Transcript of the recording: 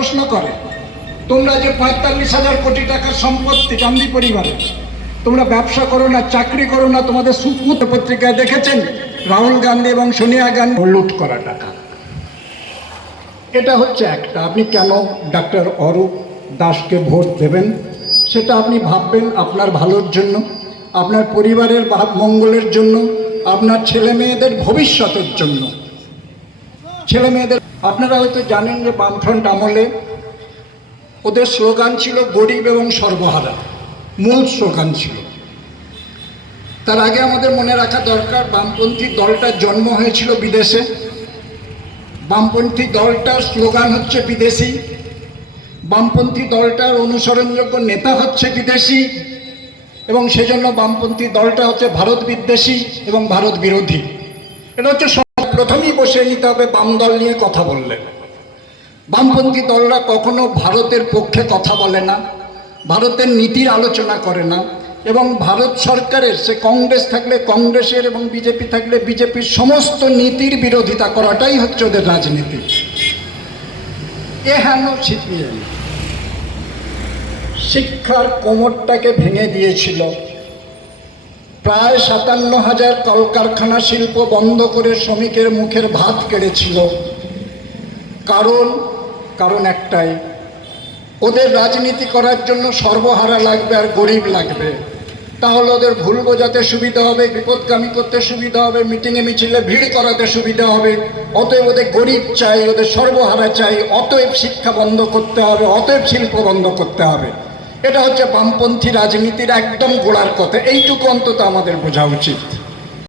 প্রশ্ন করে, তোমরা যে ৪৫,০০০ কোটি টাকার সম্পত্তি গান্ধী পরিবারের, তোমরা ব্যবসা করো না, চাকরি করো না, তোমাদের সুপুত্র পত্রিকায় দেখেছেন রাহুল গান্ধী এবং সোনিয়া গান্ধী লুট করা টাকা। এটা হচ্ছে একটা। আপনি কেন ডাক্তার অরূপ দাসকে ভোট দেবেন সেটা আপনি ভাববেন আপনার ভালোর জন্য, আপনার পরিবারের মঙ্গলের জন্য, আপনার ছেলে মেয়েদের ভবিষ্যতের জন্য। ছেলে মেয়েদের আপনারা হয়তো জানেন যে বামফ্রন্ট আমলে ওদের স্লোগান ছিল গরিব এবং সর্বহারা, মূল স্লোগান ছিল। তার আগে আমাদের মনে রাখা দরকার, বামপন্থী দলটার জন্ম হয়েছিল বিদেশে। বামপন্থী দলটার স্লোগান হচ্ছে বিদেশি, বামপন্থী দলটার অনুসরণযোগ্য নেতা হচ্ছে বিদেশি, এবং সেজন্য বামপন্থী দলটা হচ্ছে ভারত বিদ্বেষী এবং ভারত বিরোধী। এটা হচ্ছে প্রথমেই বসে নিতে হবে বাম দল নিয়ে কথা বললে। বামপন্থী দলরা কখনো ভারতের পক্ষে কথা বলে না, ভারতের নীতির আলোচনা করে না, এবং ভারত সরকারের, সে কংগ্রেস থাকলে কংগ্রেসের এবং বিজেপি থাকলে বিজেপির সমস্ত নীতির বিরোধিতা করাটাই হচ্ছে ওদের রাজনীতি। হেন সিপিএম শিক্ষার কোমরটাকে ভেঙে দিয়েছিল। প্রায় ৫৭,০০০ কলকারখানা শিল্প বন্ধ করে শ্রমিকের মুখের ভাত কেড়েছিল। কারণ একটাই, ওদের রাজনীতি করার জন্য সর্বহারা লাগবে আর গরিব লাগবে। তাহলে ওদের ভুল বোঝাতে সুবিধা হবে, বিপদগামী করতে সুবিধা হবে, মিটিংয়ে মিছিলে ভিড় করাতে সুবিধা হবে। অতএব ওদের গরিব চাই, ওদের সর্বহারা চাই, অতএব শিক্ষা বন্ধ করতে হবে, অতএব শিল্প বন্ধ করতে হবে। এটা হচ্ছে বামপন্থী রাজনীতির একদম গোড়ার কথা। এইটুকু অন্তত আমাদের বোঝা উচিত।